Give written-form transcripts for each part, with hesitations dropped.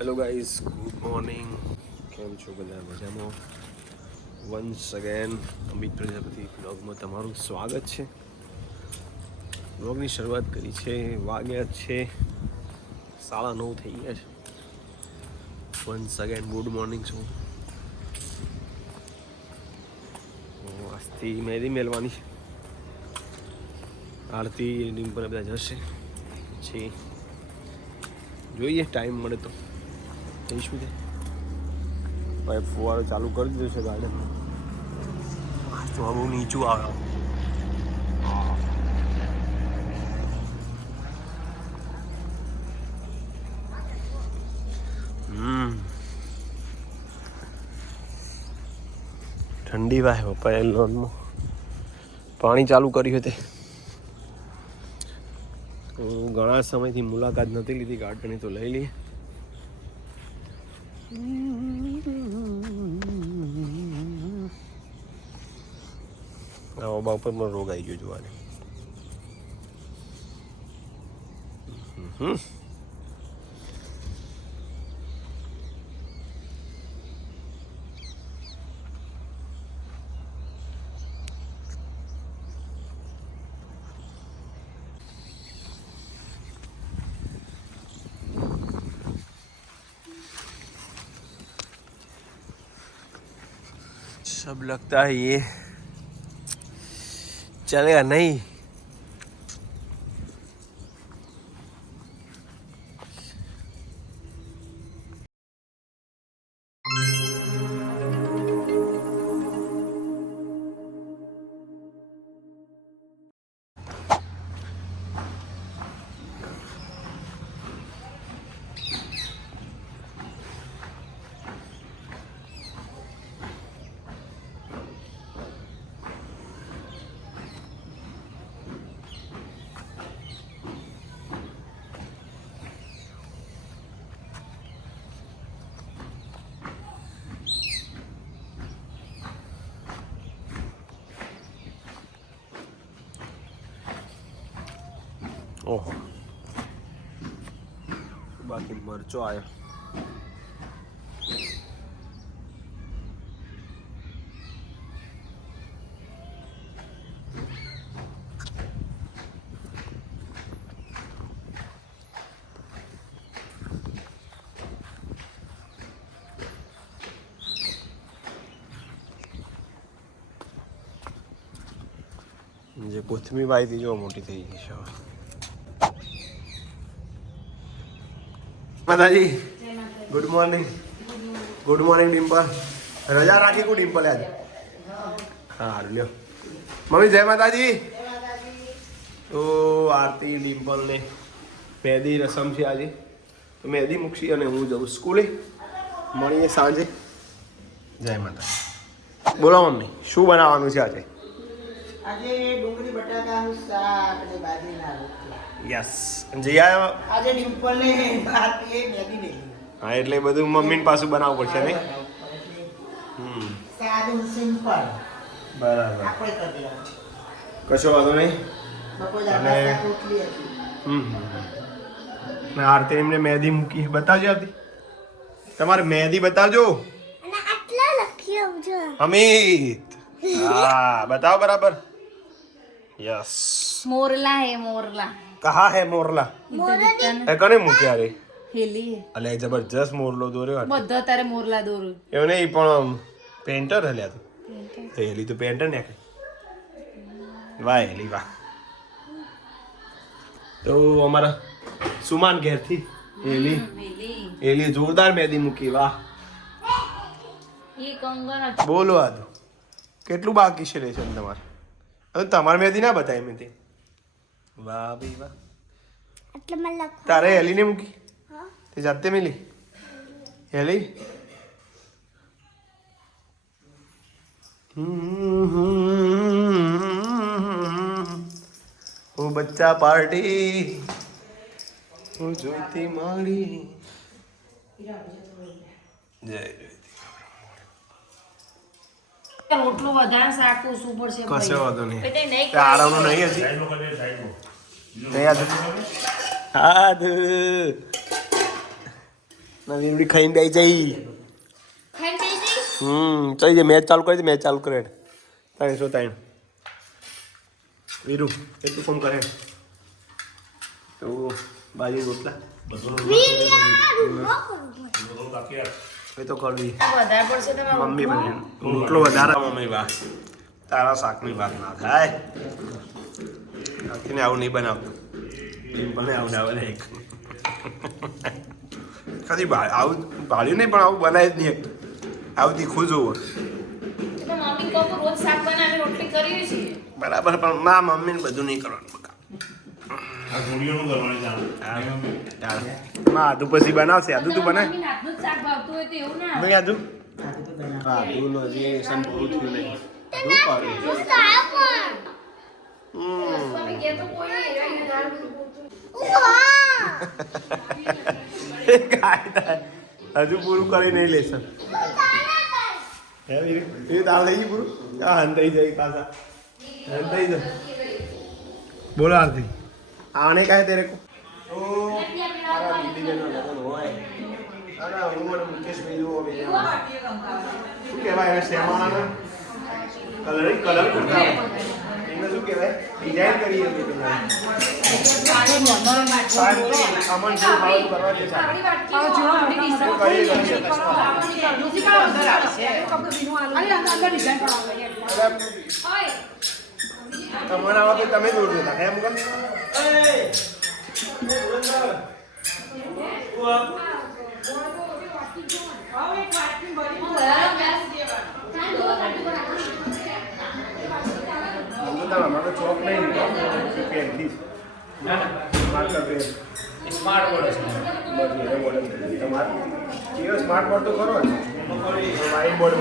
Hello guys, good morning. કેમ છો બધા? મજામાં? વન્સ અગેન અમિત પ્રજાપતિ બ્લોગમાં તમારું સ્વાગત છે. બ્લોગની શરૂઆત કરી છે. વાગ્યા છે 9:30 થઈ ગયા છે. વન્સ અગેન ગુડ મોર્નિંગ છું. આજથી મહેંદી મેળવાની છે. આરતી ડિમ્પલ બધા જશે પછી જોઈએ ટાઈમ મળે તો જઈશું ત્યાં. ભાઈ ફુવારો ચાલુ કરી દીધો છે ગાર્ડનમાં. તો બહુ નીચું આવે. ઠંડી વાય પપ્પાએ લોનમાં પાણી ચાલુ કર્યું હતું. ઘણા સમયથી મુલાકાત નથી લીધી ગાર્ડનની, તો લઈ લઈએ. આવા ઉપર પણ રોગ આવી ગયો જોવાને. सब लगता है ये चलेगा नहीं. ઓહો, બાકી મરચો આવ્યો. જે કોથમી વાવી હતી જો મોટી થઈ ગઈ છે. માતાજી good morning. Good morning Dimple. રજા રાખી કુ ડિમ્પલ આજે? સારું લ્યો. મમ્મી જય માતાજી. તો આરતી ડિમ્પલ ને મહેંદી રસમ છે આજે, તો મહેંદી મૂકશી અને હું જઉં સ્કૂલે. મળીએ સાંજે. જય માતાજી. બોલો મમ્મી, શું બનાવવાનું છે આજે? આજે ડુંગળી બટાકાનું શાક અને બાજરીના રોટલા. યસ. જઈ આવ્યો આજે ડિમ્પલને ભારતીએ મહેંદી નહીં. હા, એટલે બધું મમ્મીને પાછું બનાવવું પડશે ને. સાદું સિમ્પલ બરાબર, આપણે કરી દેવાનું. કશો વાંધો નહીં. બપોર દાળ શાક રોટલી હતી. ને આરતી એમને મહેંદી મૂકી. બતાવજો આરતી, તમારે મહેંદી બતાવજો. અને આટલા લખી આવજો. અમિત હા બતાવો બરાબર. યસ. मोरला है मोरला. कहाँ है मोरला? એ કને મૂક્યા રે? હેલી અલે જબરજસ્ત મોરલો દોર્યો. બધા તારે મોરલા દોરું. એવું નહીં, પણ પેન્ટર હલ્યા તો હેલી તો પેન્ટર ને. વાહ હેલી વાહ. તો અમારા સુમાન ઘેરથી હેલી હેલી જોરદાર મહેંદી મૂકી. વાહ. એ કંગન બોલો આદુ કેટલું બાકી છે રેશન તમારે? હવે તમારે મહેંદી ના બતાવી મેં તે. વાહ ભાઈ વાહ. એટલે મને લખો. તારે હેલીને મૂકી તે જાતે મિલી હેલી. ઓ બચ્ચા પાર્ટી હું જોઈતી મારી. જય રોટલો વધારે શાક ઓછું પડશે. કશો વાંધો નહીં. એટલે નહીં આરામનું નહીં હજી. નહીં આદુ. આદુ નવી એવડી ખાઈને બે જઈ ચઈ જે મેચ ચાલુ કરી દે મેચ ચાલુ કરે 303 વીરુ એટલું કોમ કરે તો બાજુ રોટલા બધું એ તો કરવી વધારે પડશે તમારે મમ્મી બને રોટલો વધારે મમ્મી વાહ તારા શાકની વાત ના થાય આખીને આવું નહીં બનાવતું ડિમ્પલને આવું ના બનાવે કદી આવું ભાળ્યું નહીં પણ આવું બનાવી જ નહીં આવું તીખું જોવું મમ્મી કહું રોજ શાક બનાવી રોટલી કરીએ છીએ બરાબર પણ ના મમ્મીને બધું નહીં કરવાનું આદુ પછી બનાવશે આદુ તું બનાય મમ્મીને હાથનું જ શાક ભાવતું હોય તો એવું ના નહીં આદુ આદુનો જે સન પૂરું થયું નહીં શું કરે મમ્મી કે તો કોઈ નહીં એને દાળ બધું હજુ પૂરું કરી નહીં લેશે એ દાળ લઈ ગઈ પૂરું હા હંતાઈ જાય પાછા હંતાઈ જાય બોલો આરતી આને કાંઈ તેરે કો તો મારા દીદી બેનનો લગ્ન હોય અને હું અને મુકેશભાઈ જુઓ બે શું કહેવાય એને શ્યામાળાના કલર કરતા એને શું કહેવાય ડિઝાઇન કરી હતી તમે અમન શું ભાવ કરવા દે તમારા વખતે તમે દૂર દેતા એમ કહો ચોક નહીં સ્માર્ટ બોર્ડ સ્માર્ટ બોર્ડ તો ખરો જ વાઇટ બોર્ડ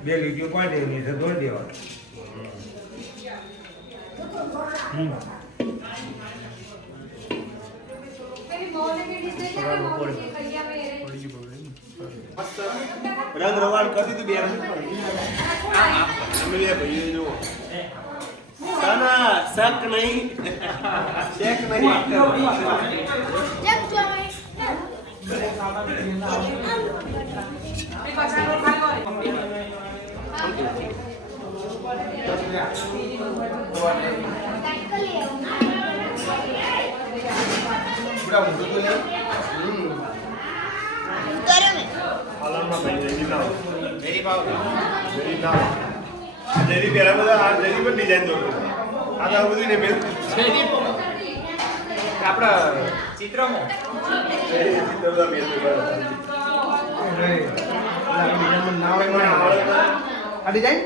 બે લીટીઓ પાડી દેવાની છે દોડી દેવા રંગ રવાડ કરી દીધું બે અમે બે ભાઈઓ જુઓ સાના શક નહીં શેક નહીં જેની પહેલા બધા આ જેની પણ ડિઝાઇન દોરતો આ તો બધું ને મેલ આપણા ચિત્રમાં આ ડિઝાઇન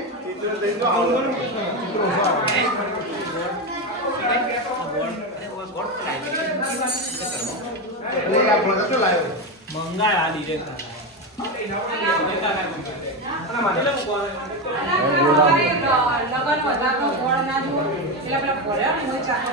મંગાયા ડિઝાઇન લગન વધારનો ગોળ ના જો એટલે પેલા ભર્યા ને હોય ચાલો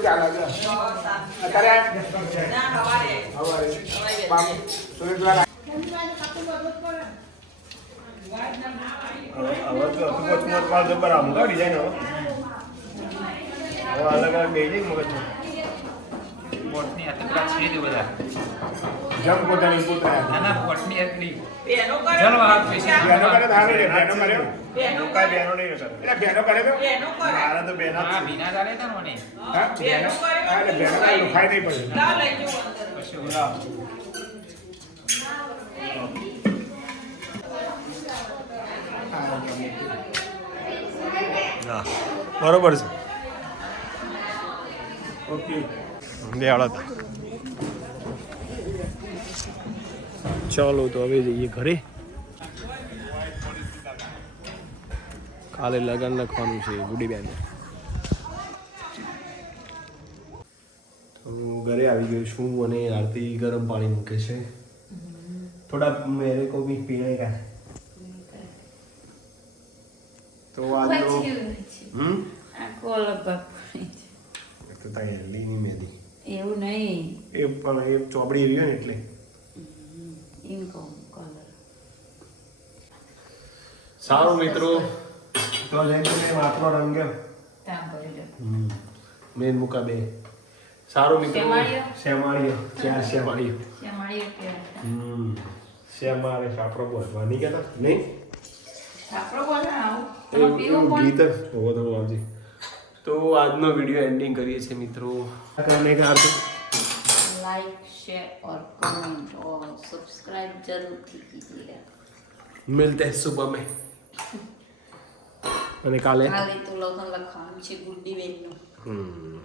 કેવું ચાલે છે અત્યારે ના હવારે હવે સુરેશભાઈ હવે તો અતુપત પાલ જબર આમ ગાડી જાય ને હવે અલગ અલગ બે જઈ મગજમાં પોટની આ તો પેલા છે જ બધા જમ પોતાની પોતા નાના પોટની એટલી બેનો કરે ચાલો હાથ પૈસા બેનો કરે તો આવે ને બેનો કર્યો બેનો કાંઈ બેનો નહીં કરે એટલે બેનો કરે તો બેનો કરે મારા તો બેના હા બીના ચાલે તો મને હા બેનો કરે હા એટલે બેનો કાંઈ લુખાય નહીં પડે લાવ લઈ જો અંદર કશું લાવ. હા બરોબર છે ઓકે દેવાળા હતા ચાલો તો હવે જઈએ ઘરે કાલે લગન લખવાનું છે ગુડી બેન તો ઘરે આવી ગયો છું અને આરતી ગરમ પાણી મૂકે છે થોડા મેરે કો ભી પીને કા તો આજનો તો તાઈ હેલ્દી નહીં મેદી એવું નહીં એ પણ એ ચોપડી એવી હોય ને એટલે એમ કહું કલર સારું મિત્રો તો જઈને મેં વાતનો રંગ્યો ત્યાં ભરી લો મેન મુકા બે સારું મિત્રો શેમાળીઓ? શેમાળીઓ ચાર શેમાળીઓ શેમાળીઓ કે શેમાળે સાપરો બોલવા નહીં કહેતા નહીં આપણો બોલે આવું એવું પીવો એવું પણ ગીત જ હોવો તો આવજે તો આજનો વિડીયો એન્ડિંગ કરીએ છીએ મિત્રો કરને કા लाइक शेयर और कमेंट और सब्सक्राइब जरूर कीजिएगा मिलते हैं सुबह में અને કાલે કાલે તો લગન લખવાનું છે ગુડ્ડી બેનનું હમ